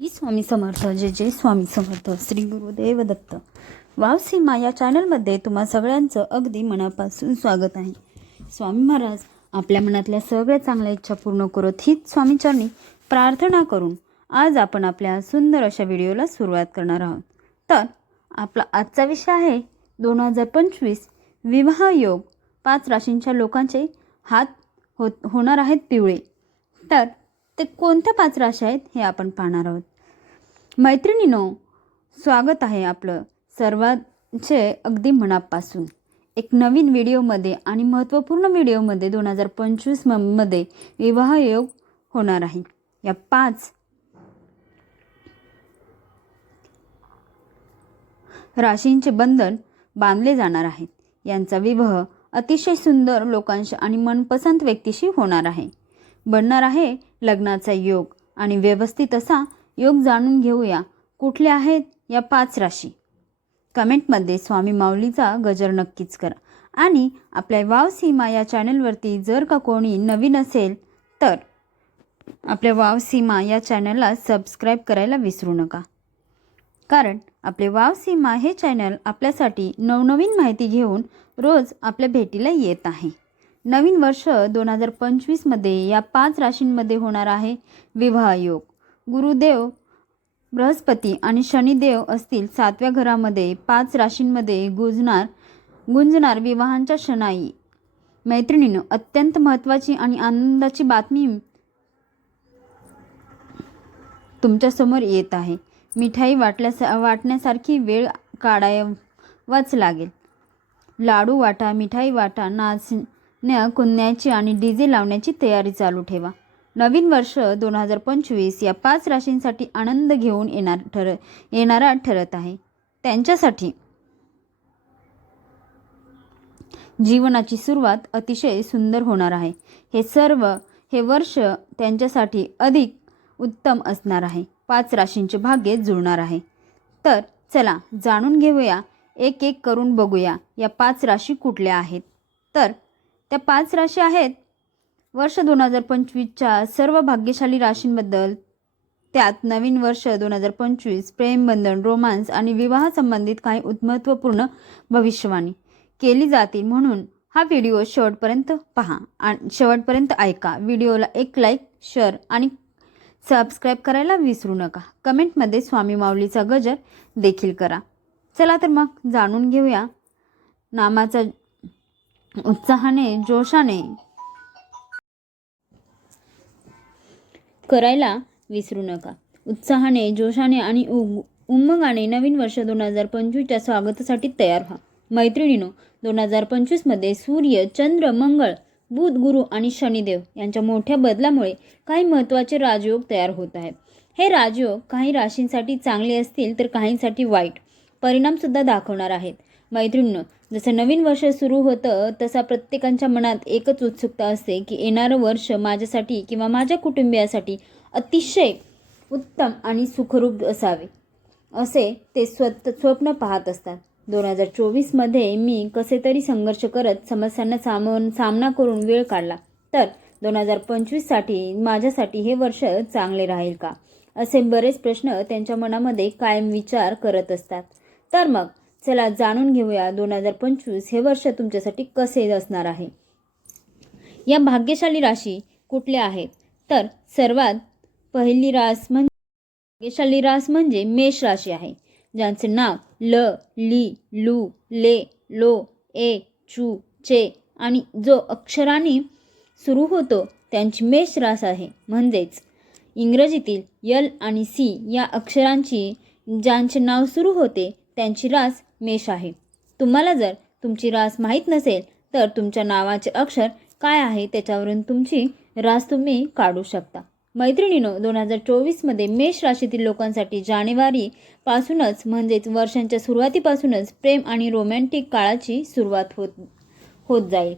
श्री स्वामी समर्थ जय जय स्वामी समर्थ श्री गुरुदेव दत्त वावसीमा या चॅनलमध्ये तुम्हा सगळ्यांचं अगदी मनापासून स्वागत आहे. स्वामी महाराज आपल्या मनातल्या सगळ्या चांगल्या इच्छा पूर्ण करत हीच स्वामीचरणी प्रार्थना करून आज आपण आपल्या सुंदर अशा व्हिडिओला सुरुवात करणार आहोत. तर आपला आजचा विषय आहे दोन हजार पंचवीस विवाह योग. पाच राशींच्या लोकांचे हात हो होणार आहेत पिवळे. तर ते कोणत्या पाच राशी आहेत हे आपण पाहणार आहोत. मैत्रिणीनो स्वागत आहे आपलं सर्वांचे अगदी मनापासून. एक नवीन व्हिडिओमध्ये आणि महत्त्वपूर्ण व्हिडिओमध्ये दोन हजार पंचवीसमध्ये विवाह योग होणार आहे. या पाच राशींचे बंधन बांधले जाणार आहेत. यांचा विवाह अतिशय सुंदर लोकांशी आणि मनपसंत व्यक्तीशी होणार आहे. बनणार आहे लग्नाचा योग. आणि व्यवस्थित असा योग जाणून घेऊया. कुठले आहेत या पाच राशी? कमेंटमध्ये स्वामी माऊलीचा गजर नक्कीच करा. आणि आपल्या वाव सीमा या चॅनलवरती जर का कोणी नवीन असेल तर आपल्या वाव सीमा या चॅनलला सबस्क्राईब करायला विसरू नका. कारण आपले वाव सीमा हे चॅनल आपल्यासाठी नवनवीन माहिती घेऊन रोज आपल्या भेटीला येत आहे. नवीन वर्ष दोन हजार पंचवीसमध्ये या पाच राशींमध्ये होणार आहे विवाह योग गुरुदेव बृहस्पती आणि शनिदेव असतील सातव्या घरामध्ये पाच राशींमध्ये गुंजणार गुंजणार विवाहांच्या शनाई. मैत्रिणीनं अत्यंत महत्त्वाची आणि आनंदाची बातमी तुमच्यासमोर येत आहे. मिठाई वाटल्यास वाटण्यासारखी वेळ काढायवाच लागेल. लाडू वाटा मिठाई वाटा नाच नाचण्या कुंण्याची आणि डीजे लावण्याची तयारी चालू ठेवा. नवीन वर्ष दोन हजार पंचवीस या पाच राशींसाठी आनंद घेऊन येणार ठर येणारा ठरत आहे. त्यांच्यासाठी जीवनाची सुरुवात अतिशय सुंदर होणार आहे. हे सर्व हे वर्ष त्यांच्यासाठी अधिक उत्तम असणार आहे. पाच राशींचे भाग्य जुळणार आहे. तर चला जाणून घेऊया एक एक करून बघूया या पाच राशी कुठल्या आहेत. तर त्या पाच राशी आहेत. वर्ष दोन हजार पंचवीसच्या सर्व भाग्यशाली राशींबद्दल त्यात नवीन वर्ष दोन हजार पंचवीस प्रेमबंधन रोमांस आणि विवाहासंबंधित काही महत्त्वपूर्ण भविष्यवाणी केली जातील म्हणून हा व्हिडिओ शेवटपर्यंत पहा आणि शेवटपर्यंत ऐका. व्हिडिओला एक लाईक शेअर आणि सबस्क्राईब करायला विसरू नका. कमेंटमध्ये स्वामी माऊलीचा गजर देखील करा. चला तर मग जाणून घेऊया. नामाचा उत्साहाने जोशाने. करायला विसरू नका. उत्साहाने जोशाने आणि उमंगाने नवीन वर्ष दोन हजार पंचवीसच्या स्वागतासाठी तयार व्हा. मैत्रिणीनो दोन हजार पंचवीसमध्ये सूर्य चंद्र मंगळ बुध गुरु आणि शनिदेव यांच्या मोठ्या बदलामुळे काही महत्त्वाचे राजयोग तयार होत आहेत. हे राजयोग काही राशींसाठी चांगले असतील तर काहींसाठी वाईट परिणामसुद्धा दाखवणार आहेत. मैत्रिणीनं जसं नवीन वर्ष सुरू होतं तसा प्रत्येकांच्या मनात एकच उत्सुकता असते की येणारं वर्ष माझ्यासाठी किंवा माझ्या कुटुंबियासाठी अतिशय उत्तम आणि सुखरूप असावे. असे ते स्वत स्वप्न पाहत असतात. दोन हजार चोवीसमध्ये मी कसे तरी संघर्ष करत समस्यांना सामोन सामना करून वेळ काढला. तर दोन हजार पंचवीससाठी माझ्यासाठी हे वर्ष चांगले राहील का? असे बरेच प्रश्न त्यांच्या मनामध्ये कायम विचार करत असतात. तर मग चला जाणून घेऊया दोन हजार पंचवीस हे वर्ष तुमच्यासाठी कसे असणार आहे. या भाग्यशाली राशी कुठल्या आहेत तर सर्वात पहिली रास म्हणजे भाग्यशाली रास म्हणजे मेष राशी आहे ज्यांचे नाव ल ली लू ले लो ए चू चे आणि जो अक्षराने सुरू होतो त्यांची मेष रास आहे. म्हणजेच इंग्रजीतील यल आणि सी या अक्षरांची ज्यांचे नाव सुरू होते त्यांची रास मेष आहे. तुम्हाला जर तुमची रास माहीत नसेल तर तुमच्या नावाचे अक्षर काय आहे त्याच्यावरून तुमची रास तुम्ही काढू शकता. मैत्रिणीनो दोन हजार चोवीसमध्ये मेष राशीतील लोकांसाठी जानेवारीपासूनच म्हणजेच वर्षांच्या सुरुवातीपासूनच प्रेम आणि रोमॅन्टिक काळाची सुरुवात होत होत जाईल.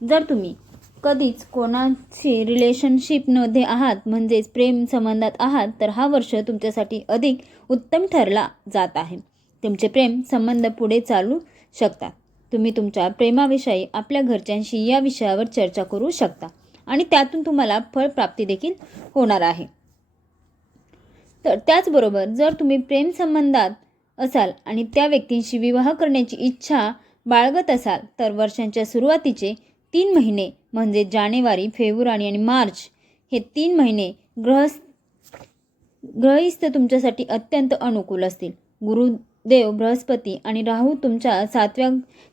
जर तुम्ही कधीच कोणाशी रिलेशनशिपमध्ये आहात म्हणजेच प्रेम संबंधात आहात तर हा वर्ष तुमच्यासाठी अधिक उत्तम ठरला जात आहे. तुमचे प्रेम संबंध पुढे चालू शकतात. तुम्ही तुमच्या प्रेमाविषयी आपल्या घरच्यांशी या विषयावर चर्चा करू शकता आणि त्यातून तुम्हाला फळप्राप्ती देखील होणार आहे. तर त्याचबरोबर जर तुम्ही प्रेमसंबंधात असाल आणि त्या व्यक्तींशी विवाह करण्याची इच्छा बाळगत असाल तर वर्षांच्या सुरुवातीचे तीन महिने म्हणजे जानेवारी फेब्रुवारी आणि मार्च हे तीन महिने ग्रहस्थ ग्रहिस्थ तुमच्यासाठी अत्यंत अनुकूल असतील. गुरु देव बृहस्पती आणि राहू तुमच्या सातव्या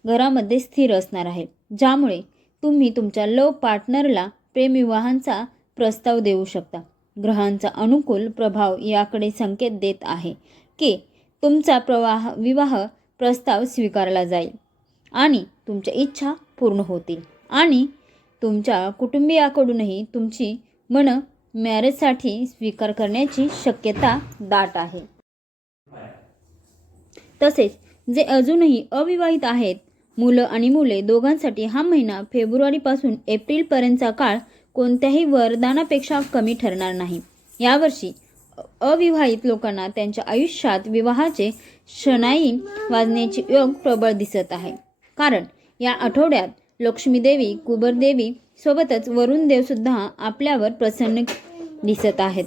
घरामध्ये स्थिर असणार आहे ज्यामुळे तुम्ही तुमच्या लव पार्टनरला प्रेमविवाहांचा प्रस्ताव देऊ शकता. ग्रहांचा अनुकूल प्रभाव याकडे संकेत देत आहे की तुमचा प्रवाह विवाह प्रस्ताव स्वीकारला जाईल आणि तुमच्या इच्छा पूर्ण होतील आणि तुमच्या कुटुंबियाकडूनही तुमची मन मॅरेजसाठी स्वीकार करण्याची शक्यता दाट आहे. तसेच जे अजूनही अविवाहित आहेत मुलं आणि मुले दोघांसाठी हा महिना फेब्रुवारीपासून एप्रिलपर्यंतचा काळ कोणत्याही वरदानापेक्षा कमी ठरणार नाही. यावर्षी अविवाहित लोकांना त्यांच्या आयुष्यात विवाहाचे शनाई वाजण्याची योग प्रबळ दिसत आहे. कारण या आठवड्यात लक्ष्मीदेवी कुबरदेवी सोबतच वरुण देवसुद्धा आपल्यावर प्रसन्न दिसत आहेत.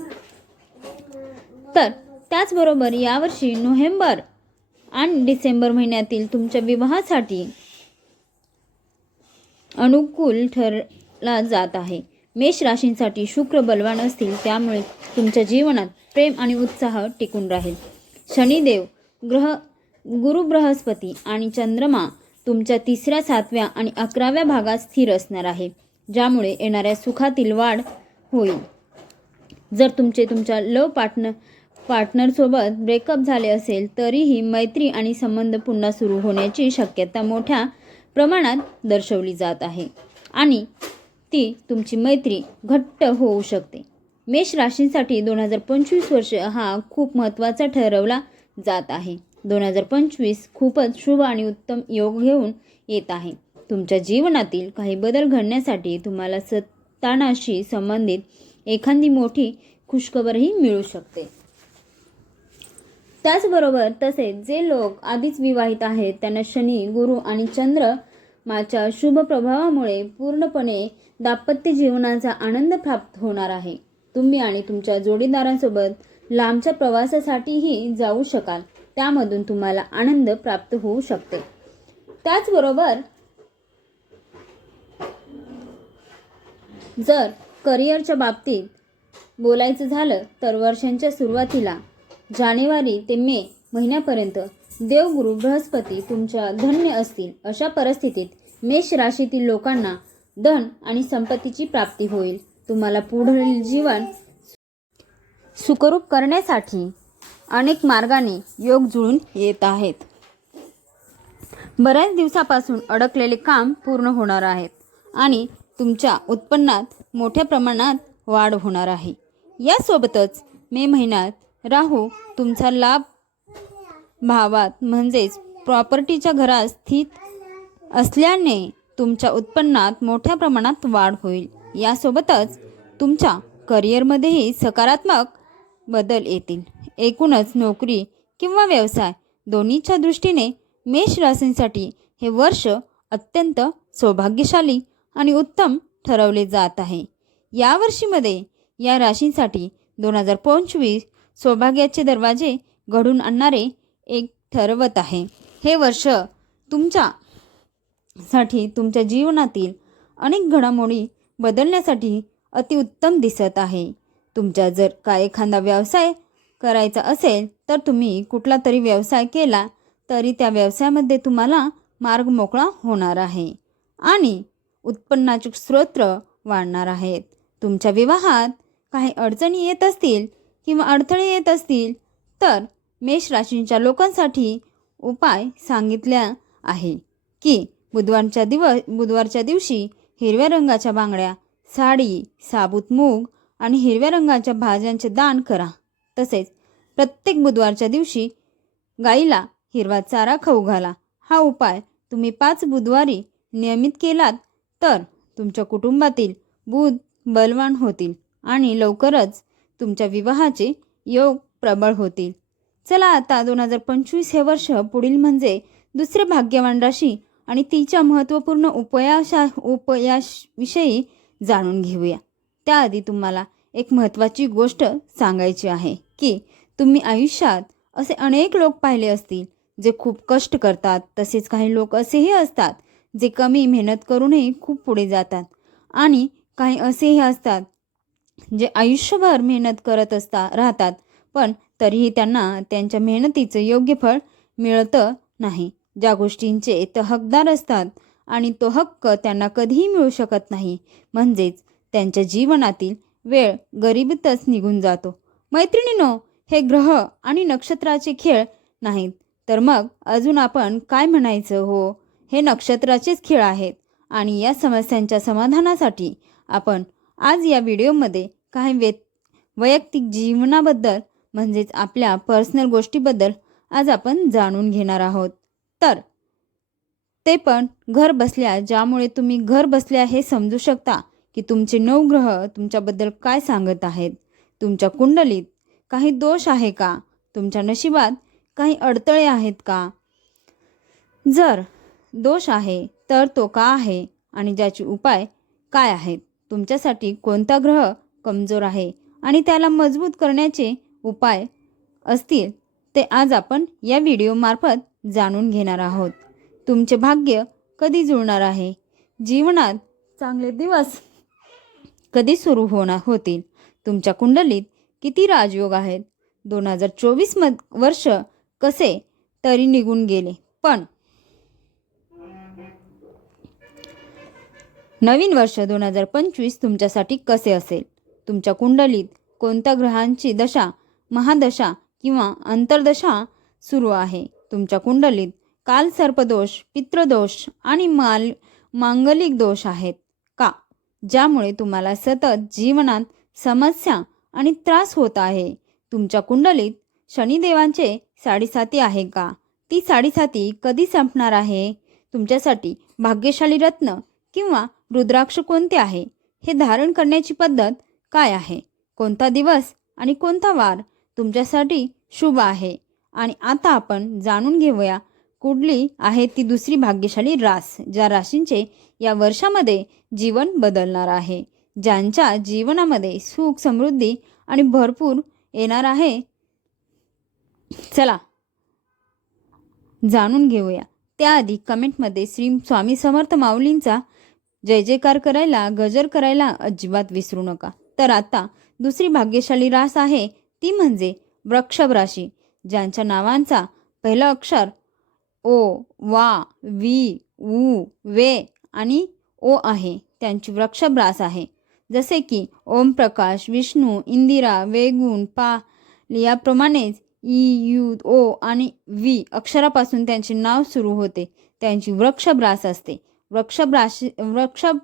तर त्याचबरोबर यावर्षी नोव्हेंबर आणि डिसेंबर महिन्यातील तुमच्या विवाहासाठी अनुकूल ठरला जात आहे. मेष राशींसाठी शुक्र बलवान असतील त्यामुळे तुमच्या जीवनात प्रेम आणि उत्साह टिकून राहील. शनिदेव ग्रह गुरु बृहस्पती आणि चंद्रमा तुमच्या तिसऱ्या सातव्या आणि अकराव्या भागात स्थिर असणार आहे ज्यामुळे येणाऱ्या सुखातील वाढ होईल. जर तुमचे तुमच्या लव पार्टनर पार्टनरसोबत ब्रेकअप झाले असेल तरीही मैत्री आणि संबंध पुन्हा सुरू होण्याची शक्यता मोठ्या प्रमाणात दर्शवली जात आहे. आणि ती तुमची मैत्री घट्ट होऊ शकते. मेष राशींसाठी दोन हजार पंचवीस वर्ष हा खूप महत्त्वाचा ठरवला जात आहे. दोन हजार पंचवीस खूपच शुभ आणि उत्तम योग घेऊन येत आहे. तुमच्या जीवनातील काही बदल घडण्यासाठी तुम्हाला सत्तानाशी संबंधित एखादी मोठी खुशखबरही मिळू शकते. त्याचबरोबर तसेच जे लोक आधीच विवाहित आहेत त्यांना शनी गुरु आणि चंद्र माच्या शुभ प्रभावामुळे पूर्णपणे दाम्पत्य जीवनाचा आनंद प्राप्त होणार आहे. तुम्ही आणि तुमच्या जोडीदारांसोबत लांबच्या प्रवासासाठीही जाऊ शकाल. त्यामधून तुम्हाला आनंद प्राप्त होऊ शकते. त्याचबरोबर जर करिअरच्या बाबतीत बोलायचं झालं तर वर्षांच्या सुरुवातीला जानेवारी ते मे महिन्यापर्यंत देवगुरु बृहस्पती तुमच्या धन्य असतील अशा परिस्थितीत मेष राशीतील लोकांना धन आणि संपत्तीची प्राप्ती होईल. तुम्हाला पुढील जीवन सुखरूप करण्यासाठी अनेक मार्गाने योग जुळून येत आहेत. बऱ्याच दिवसापासून अडकलेले काम पूर्ण होणार आहेत आणि तुमच्या उत्पन्नात मोठ्या प्रमाणात वाढ होणार आहे. यासोबतच मे महिन्यात राहू तुमचा लाभ भावात म्हणजेच प्रॉपर्टीच्या घरात स्थित असल्याने तुमच्या उत्पन्नात मोठ्या प्रमाणात वाढ होईल. यासोबतच तुमच्या करिअरमध्येही सकारात्मक बदल येतील. एकूणच नोकरी किंवा व्यवसाय दोन्हीच्या दृष्टीने मेष राशींसाठी हे वर्ष अत्यंत सौभाग्यशाली आणि उत्तम ठरवले जात आहे. या वर्षीमध्ये या राशींसाठी दोन हजार पंचवीस सौभाग्याचे दरवाजे घडून आणणारे एक ठरवत आहे. हे वर्ष तुमच्यासाठी तुमच्या जीवनातील अनेक घडामोडी बदलण्यासाठी अतिउत्तम दिसत आहे. तुमचा जर का एखादा व्यवसाय करायचा असेल तर तुम्ही कुठला तरी व्यवसाय केला तरी त्या व्यवसायामध्ये तुम्हाला मार्ग मोकळा होणार आहे आणि उत्पन्नाचे स्रोत वाढणार आहेत. तुमच्या विवाहात काही अडचणी येत असतील किंवा अडथळे येत असतील तर मेष राशींच्या लोकांसाठी उपाय सांगितल्या आहे की बुधवारच्या दिव बुधवारच्या दिवशी हिरव्या रंगाच्या बांगड्या साडी साबूत मूग आणि हिरव्या रंगाच्या भाज्यांचे दान करा. तसेच प्रत्येक बुधवारच्या दिवशी गाईला हिरवा चारा खाऊ घाला. हा उपाय तुम्ही पाच बुधवारी नियमित केलात तर तुमच्या कुटुंबातील बुध बलवान होतील आणि लवकरच तुमच्या विवाहाचे योग प्रबळ होतील. चला आता दोन हजार पंचवीस हे वर्ष पुढील म्हणजे दुसरे भाग्यवान राशी आणि तिच्या महत्त्वपूर्ण उपयाशा उपयाशविषयी जाणून घेऊया. त्याआधी तुम्हाला एक महत्त्वाची गोष्ट सांगायची आहे की तुम्ही आयुष्यात असे अनेक लोक पाहिले असतील जे खूप कष्ट करतात. तसेच काही लोक असेही असतात जे कमी मेहनत करूनही खूप पुढे जातात. आणि काही असेही असतात जे आयुष्यभर मेहनत करत असता राहतात पण तरीही त्यांना त्यांच्या मेहनतीचं योग्य फळ मिळतं नाही. ज्या गोष्टींचे ते हकदार असतात आणि तो हक्क त्यांना कधीही मिळू शकत नाही म्हणजेच त्यांच्या जीवनातील वेळ गरिबीतच निघून जातो. मैत्रिणीनो हे ग्रह आणि नक्षत्राचे खेळ नाहीत. तर मग अजून आपण काय म्हणायचं हो? हे नक्षत्राचेच खेळ आहेत आणि या समस्यांच्या समाधानासाठी आपण आज या व्हिडिओमध्ये काही वे वैयक्तिक जीवनाबद्दल म्हणजेच आपल्या पर्सनल गोष्टीबद्दल आज आपण जाणून घेणार आहोत. तर ते पण घर बसल्या ज्यामुळे तुम्ही घर बसल्या हे समजू शकता की तुमचे नऊ ग्रह तुमच्याबद्दल काय सांगत आहेत. तुमच्या कुंडलीत काही दोष आहे का? तुमच्या नशिबात काही अडथळे आहेत का? जर दोष आहे तर तो का आहे आणि ज्याचे उपाय काय आहेत? तुमच्यासाठी कोणता ग्रह कमजोर आहे आणि त्याला मजबूत करण्याचे उपाय असतील ते आज आपण या व्हिडिओमार्फत जाणून घेणार आहोत. तुमचे भाग्य कधी जुळणार आहे? जीवनात चांगले दिवस कधी सुरू होणार होतील? तुमच्या कुंडलीत किती राजयोग आहेत? दोन हजार चोवीस मध वर्ष कसे तरी निघून गेले पण नवीन वर्ष दोन हजार पंचवीस तुमच्यासाठी कसे असेल? तुमच्या कुंडलीत कोणत्या ग्रहांची दशा महादशा किंवा अंतर्दशा सुरू आहे? तुमच्या कुंडलीत काल सर्पदोष पित्रदोष आणि माल मांगलिक दोष आहेत का? ज्यामुळे तुम्हाला सतत जीवनात समस्या आणि त्रास होत आहे. तुमच्या कुंडलीत शनिदेवांचे साडेसाती आहे का? ती साडेसाती कधी संपणार आहे? तुमच्यासाठी भाग्यशाली रत्न किंवा रुद्राक्ष कोणते आहे? हे धारण करण्याची पद्धत काय आहे? कोणता दिवस आणि कोणता वार तुमच्यासाठी शुभ आहे? आणि आता आपण जाणून घेऊया कुठली आहे ती दुसरी भाग्यशाली रास ज्या राशींचे या वर्षामध्ये जीवन बदलणार आहे ज्यांच्या जीवनामध्ये सुख समृद्धी आणि भरपूर येणार आहे? चला जाणून घेऊया. त्याआधी कमेंटमध्ये श्री स्वामी समर्थ माऊलींचा जय जयकार करायला गजर करायला अजिबात विसरू नका. तर आता दुसरी भाग्यशाली रास आहे ती म्हणजे वृक्षभ राशी ज्यांच्या नावांचा पहिला अक्षर ओ वा वी ऊ वे आणि ओ आहे. त्यांची वृक्षभ रास आहे. जसे की ओमप्रकाश विष्णू इंदिरा वेगुण पा याप्रमाणेच ई यू ओ आणि वी अक्षरापासून त्यांचे नाव सुरू होते. त्यांची वृक्षभ रास असते. वृक्षभ राशी वृक्षभ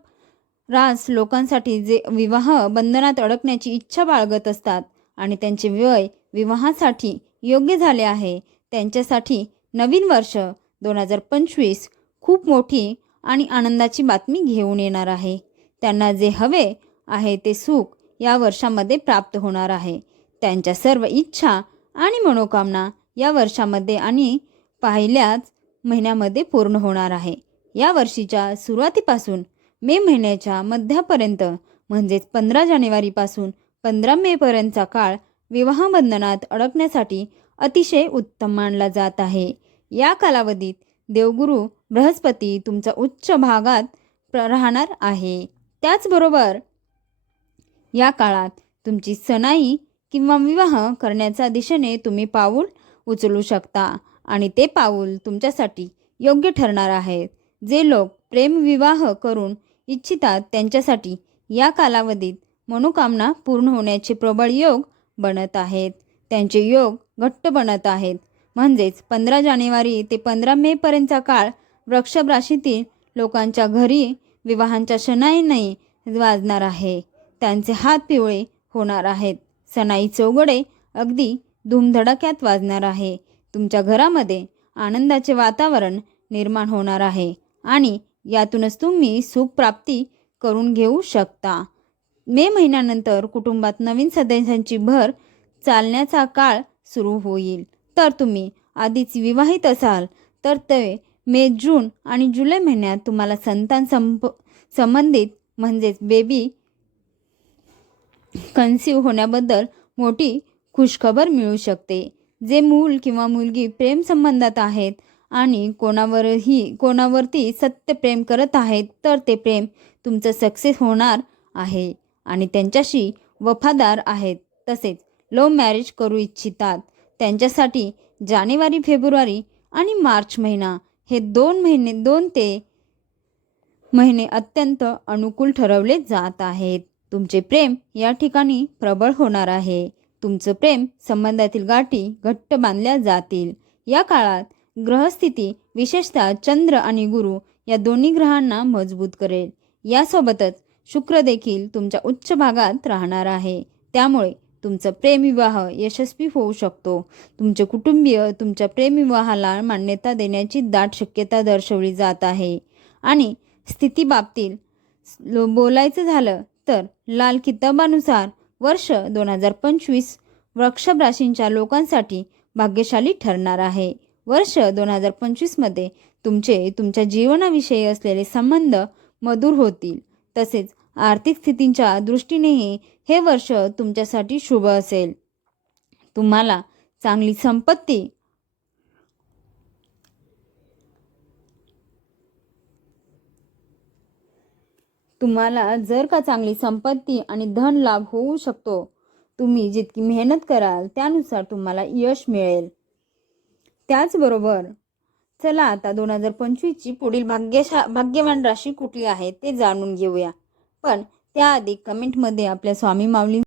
रास लोकांसाठी जे विवाह बंधनात अडकण्याची इच्छा बाळगत असतात आणि त्यांचे वय विवाहासाठी योग्य झाले आहे त्यांच्यासाठी नवीन वर्ष दोन हजार पंचवीस खूप मोठी आणि आनंदाची बातमी घेऊन येणार आहे. त्यांना जे हवे आहे ते सुख या वर्षामध्ये प्राप्त होणार आहे. त्यांच्या सर्व इच्छा आणि मनोकामना या वर्षामध्ये आणि पाहिल्याच महिन्यामध्ये पूर्ण होणार आहे. या वर्षीच्या सुरुवातीपासून मे महिन्याच्या मध्यापर्यंत म्हणजेच पंधरा जानेवारीपासून पंधरा मेपर्यंतचा काळ विवाहबंधनात अडकण्यासाठी अतिशय उत्तम मानला जात आहे. या कालावधीत देवगुरू बृहस्पती तुमचा उच्च भागात राहणार आहे. त्याचबरोबर या काळात तुमची सनाई किंवा विवाह करण्याच्या दिशेने तुम्ही पाऊल उचलू शकता आणि ते पाऊल तुमच्यासाठी योग्य ठरणार आहेत. जे लोक प्रेमविवाह करून इच्छितात त्यांच्यासाठी या कालावधीत मनोकामना पूर्ण होण्याचे प्रबळ योग बनत आहेत. त्यांचे योग घट्ट बनत आहेत. म्हणजेच पंधरा जानेवारी ते पंधरा मेपर्यंतचा काळ वृक्षभ राशीतील लोकांच्या घरी विवाहांच्या शनाईने वाजणार आहे. त्यांचे हात पिवळे होणार आहेत. सणाई चौघडे अगदी धूमधडाक्यात वाजणार आहे. तुमच्या घरामध्ये आनंदाचे वातावरण निर्माण होणार आहे. आणि यातूनच तुम्ही सुखप्राप्ती करून घेऊ शकता. मे महिन्यानंतर कुटुंबात नवीन सदस्यांची भर चालण्याचा काळ सुरू होईल. तर तुम्ही आधीच विवाहित असाल तर ते मे जून आणि जुलै महिन्यात तुम्हाला संतान संप संबंधित म्हणजेच बेबी कन्सीव होण्याबद्दल मोठी खुशखबर मिळू शकते. जे मूल किंवा मुलगी प्रेमसंबंधात आहेत आणि कोणावरही कोणावरती सत्य प्रेम करत आहेत तर ते प्रेम तुमचं सक्सेस होणार आहे आणि त्यांच्याशी वफादार आहेत. तसेच लव्ह मॅरेज करू इच्छितात. त्यांच्यासाठी जानेवारी फेब्रुवारी आणि मार्च महिना हे दोन महिने दोन ते महिने अत्यंत अनुकूल ठरवले जात आहेत. तुमचे प्रेम या ठिकाणी प्रबळ होणार आहे. तुमचं प्रेम संबंधातील गाठी घट्ट बांधल्या जातील. या काळात ग्रहस्थिती विशेषतः चंद्र आणि गुरु या दोन्ही ग्रहांना मजबूत करेल. यासोबतच शुक्र देखील तुमच्या उच्च भागात राहणार आहे. त्यामुळे तुमचा प्रेमविवाह यशस्वी होऊ शकतो. तुमचे कुटुंबीय तुमच्या प्रेमविवाहाला मान्यता देण्याची दाट शक्यता दर्शवली जात आहे. आणि स्थितीबाबतीत लो बोलायचं झालं तर लाल किताबानुसार वर्ष दोन हजार पंचवीस वृक्षभ राशींच्या लोकांसाठी भाग्यशाली ठरणार आहे. वर्ष दोन हजार पंचवीसमध्ये तुमचे तुमच्या जीवनाविषयी असलेले संबंध मधुर होतील. तसेच आर्थिक स्थितींच्या दृष्टीनेही हे वर्ष तुमच्यासाठी शुभ असेल. तुम्हाला चांगली संपत्ती तुम्हाला जर का चांगली संपत्ती आणि धन लाभ होऊ शकतो तुम्ही जितकी मेहनत कराल त्यानुसार तुम्हाला यश मिळेल. त्याचबरोबर चला आता दोन हजार पंचवीसची पुढील भाग्यशा भाग्यवान राशी कुठली आहे ते जाणून घेऊया. पण त्याआधी कमेंटमध्ये आपल्या स्वामी माऊली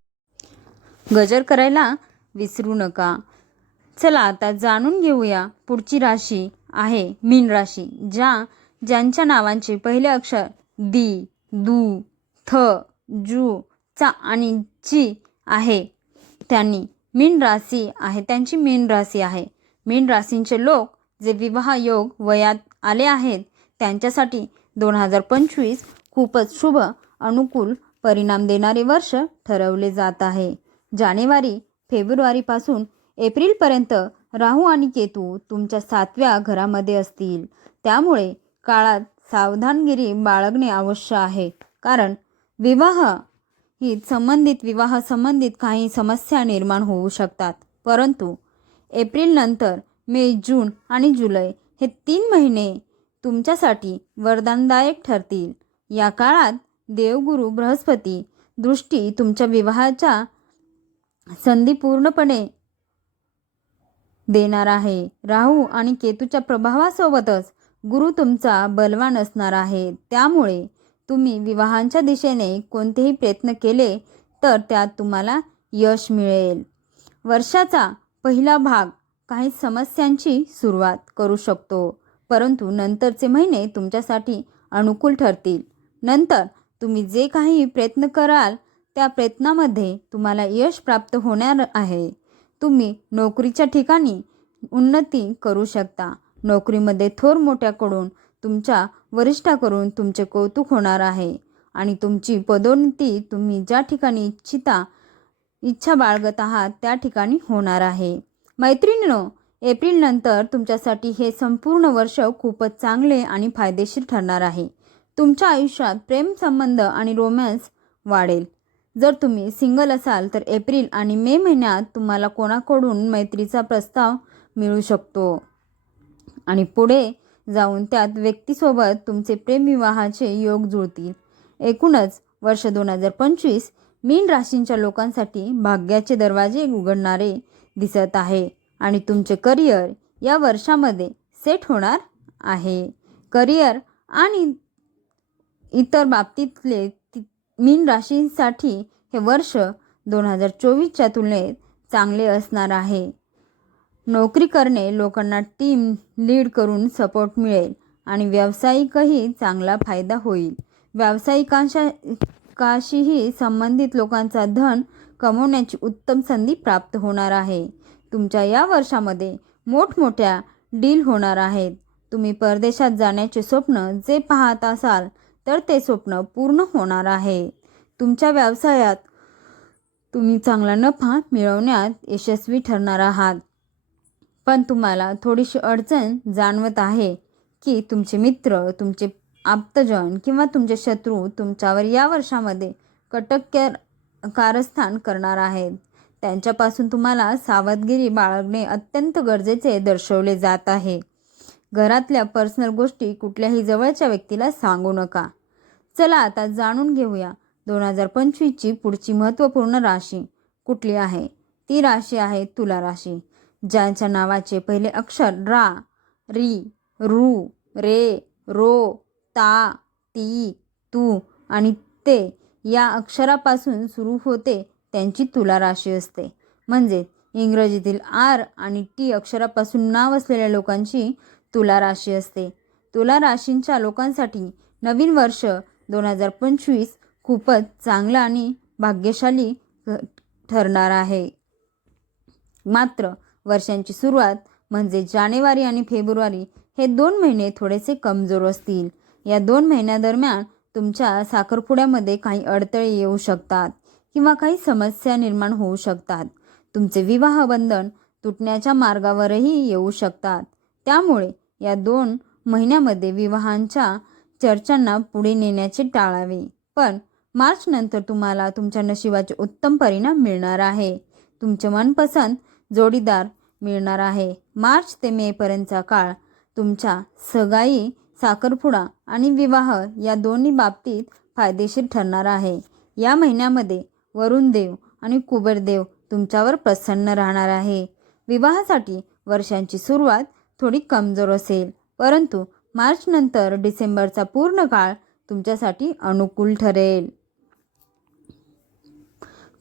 गजर करायला विसरू नका. चला आता जाणून घेऊया पुढची राशी आहे मीन राशी ज्या ज्यांच्या नावांचे पहिले अक्षर दी दू थ जू चा आणि ची आहे. त्यांनी मीन राशी आहे त्यांची मीन राशी आहे. मीन राशींचे लोक जे विवाह योग वयात आले आहेत त्यांच्यासाठी दोन हजार पंचवीस खूपच शुभ अनुकूल परिणाम देणारे वर्ष ठरवले जात आहे. जानेवारी फेब्रुवारीपासून एप्रिलपर्यंत राहू आणि केतू तुमच्या सातव्या घरामध्ये असतील. त्यामुळे काळात सावधानगिरी बाळगणे आवश्यक आहे. कारण विवाह ही संबंधित विवाह संबंधित काही समस्या निर्माण होऊ शकतात. परंतु एप्रिलनंतर मे जून आणि जुलै हे तीन महिने तुमच्यासाठी वरदानदायक ठरतील. या काळात देवगुरु बृहस्पती दृष्टी तुमच्या विवाहाच्या संधी पूर्णपणे देणार आहे. राहू आणि केतूच्या प्रभावासोबतच गुरु तुमचा बलवान असणार आहे. त्यामुळे तुम्ही विवाहांच्या दिशेने कोणतेही प्रयत्न केले तर त्यात तुम्हाला यश मिळेल. वर्षाचा पहिला भाग काही समस्यांची सुरुवात करू शकतो. परंतु नंतरचे महिने तुमच्यासाठी अनुकूल ठरतील. नंतर तुम्ही जे काही प्रयत्न कराल त्या प्रयत्नामध्ये तुम्हाला यश प्राप्त होणार आहे. तुम्ही नोकरीच्या ठिकाणी उन्नती करू शकता. नोकरीमध्ये थोर मोठ्याकडून तुमच्या वरिष्ठाकडून तुमचे कौतुक होणार आहे. आणि तुमची पदोन्नती तुम्ही ज्या ठिकाणी इच्छिता इच्छा बाळगत आहात त्या ठिकाणी होणार आहे. मैत्रिणीनो एप्रिलनंतर तुमच्यासाठी हे संपूर्ण वर्ष खूपच चांगले आणि फायदेशीर ठरणार आहे. तुमच्या आयुष्यात प्रेमसंबंध आणि रोमॅन्स वाढेल. जर तुम्ही सिंगल असाल तर एप्रिल आणि मे महिन्यात तुम्हाला कोणाकडून मैत्रीचा प्रस्ताव मिळू शकतो? आणि पुढे जाऊन त्यात व्यक्तीसोबत तुमचे प्रेमविवाहाचे योग जुळतील. एकूणच वर्ष दोन हजार पंचवीस मीन राशींच्या लोकांसाठी भाग्याचे दरवाजे उघडणारे दिसत आहे आणि तुमचे करिअर या वर्षामध्ये सेट होणार आहे. करिअर आणि इतर बाबतीतले मीन राशींसाठी हे वर्ष दोन हजार चोवीसच्या तुलनेत चांगले असणार आहे. नोकरी करणे लोकांना टीम लीड करून सपोर्ट मिळेल आणि व्यावसायिकही चांगला फायदा होईल. व्यावसायिकांच्या काशीही संबंधित लोकांचा धन कमवण्याची उत्तम संधी प्राप्त होणार आहे. तुमच्या या वर्षामध्ये मोठमोठ्या डील होणार आहेत. तुम्ही परदेशात जाण्याचे स्वप्न जे पाहत असाल तर ते स्वप्न पूर्ण होणार आहे. तुमच्या व्यवसायात तुम्ही चांगला नफा मिळवण्यात यशस्वी ठरणार आहात. पण तुम्हाला थोडीशी अडचण जाणवत आहे की तुमचे मित्र तुमचे आप्तजन किंवा तुमचे शत्रू तुमच्यावर या वर्षामध्ये कटक कारस्थान करणार आहेत. त्यांच्यापासून तुम्हाला सावधगिरी बाळगणे अत्यंत गरजेचे दर्शवले जात आहे. घरातल्या पर्सनल गोष्टी कुठल्याही जवळच्या व्यक्तीला सांगू नका. चला आता जाणून घेऊया दोन हजार पंचवीसची पुढची महत्त्वपूर्ण राशी कुठली आहे? ती राशी आहे तुला राशी. ज्यांच्या नावाचे पहिले अक्षर रा री रू रे रो ता ती तू आणि ते या अक्षरापासून सुरू होते त्यांची तुला राशी असते. म्हणजे इंग्रजीतील आर आणि टी अक्षरापासून नाव असलेल्या लोकांची तुला राशी असते. तुला राशींच्या लोकांसाठी नवीन वर्ष दोन हजार पंचवीस खूपच चांगलं आणि भाग्यशाली ठरणार आहे. मात्र वर्षांची सुरुवात म्हणजे जानेवारी आणि फेब्रुवारी हे दोन महिने थोडेसे कमजोर असतील. या दोन महिन्यादरम्यान तुमच्या साखरपुड्यामध्ये काही अडथळे येऊ शकतात किंवा काही समस्या निर्माण होऊ शकतात. तुमचे विवाह बंधन तुटण्याच्या मार्गावरही येऊ शकतात. त्यामुळे या दोन महिन्यामध्ये विवाहांच्या चर्चांना पुढे नेण्याचे टाळावे. पण मार्च नंतर तुम्हाला तुमच्या नशिबाचे उत्तम परिणाम मिळणार आहे. तुमचे मनपसंत जोडीदार मिळणार आहे. मार्च ते मेपर्यंतचा काळ तुमच्या सगाई साखरपुडा आणि विवाह या दोन्ही बाबतीत फायदेशीर ठरणार आहे. या महिन्यामध्ये वरुणदेव आणि कुबेरदेव तुमच्यावर प्रसन्न राहणार आहे. विवाहासाठी वर्षांची सुरुवात थोडी कमजोर असेल परंतु मार्चनंतर डिसेंबरचा पूर्ण काळ तुमच्यासाठी अनुकूल ठरेल.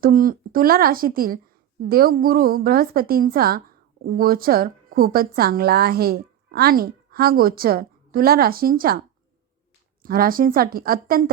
तुम तुला राशीतील देवगुरु बृहस्पतींचा गोचर खूपच चांगला आहे आणि हा गोचर तुला राशींच्या राशींसाठी अत्यंत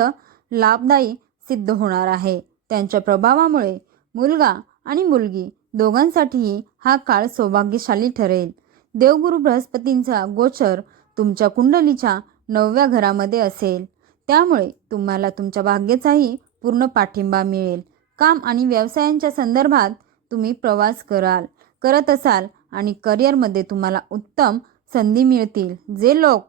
लाभदायी सिद्ध होणार आहे. त्यांच्या प्रभावामुळे मुलगा आणि मुलगी दोघांसाठीही हा काळ सौभाग्यशाली ठरेल. देवगुरु बृहस्पतींचा गोचर तुमच्या कुंडलीच्या नवव्या घरामध्ये असेल. त्यामुळे तुम्हाला तुमच्या भाग्याचाही पूर्ण पाठिंबा मिळेल. काम आणि व्यवसायांच्या संदर्भात तुम्ही प्रवास कराल करत असाल आणि करिअरमध्ये तुम्हाला उत्तम संधी मिळतील. जे लोक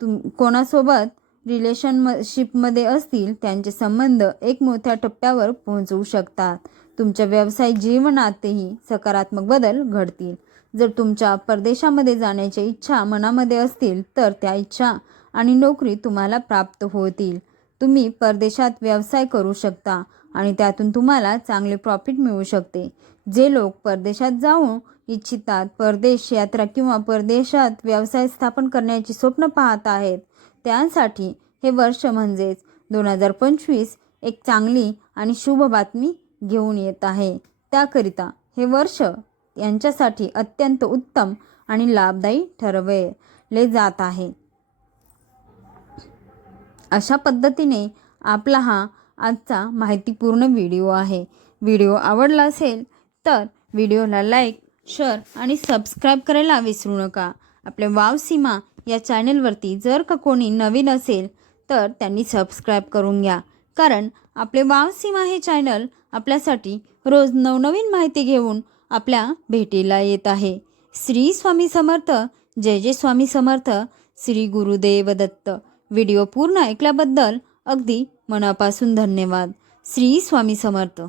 तुम कोणासोबत रिलेशनशिपमध्ये असतील त्यांचे संबंध एक मोठ्या टप्प्यावर पोहोचवू शकतात. तुमच्या व्यवसाय जीवनातही सकारात्मक बदल घडतील. जर तुमच्या परदेशामध्ये जाण्याच्या इच्छा मनामध्ये असतील तर त्या इच्छा आणि नोकरी तुम्हाला प्राप्त होतील. तुम्ही परदेशात व्यवसाय करू शकता आणि त्यातून तुम्हाला चांगले प्रॉफिट मिळू शकते. जे लोक परदेशात जाऊन इच्छितात. परदेश यात्रा किंवा परदेशात व्यवसाय स्थापन करण्याची स्वप्न पाहत आहेत. त्यांसाठी हे वर्ष म्हणजेच दोन हजार पंचवीस एक चांगली आणि शुभ बातमी घेऊन येत आहे. त्याकरिता हे वर्ष यांच्यासाठी अत्यंत उत्तम आणि लाभदायी ठरवले जात आहे. अशा पद्धतीने आपला हा आजचा माहितीपूर्ण व्हिडिओ आहे. व्हिडिओ आवडला असेल तर व्हिडिओला लाईक शेअर आणि सबस्क्राईब करायला विसरू नका. आपल्या वाव सीमा या चॅनेलवरती जर का कोणी नवीन असेल तर त्यांनी सबस्क्राईब करून घ्या. कारण आपले वाव सीमा हे चॅनल आपल्यासाठी रोज नवनवीन माहिती घेऊन आपल्या भेटीला येत आहे. श्री स्वामी समर्थ. जय जय स्वामी समर्थ. श्री गुरुदेव दत्त. व्हिडिओ पूर्ण ऐकल्याबद्दल अगदी मनापासून धन्यवाद. श्री स्वामी समर्थ.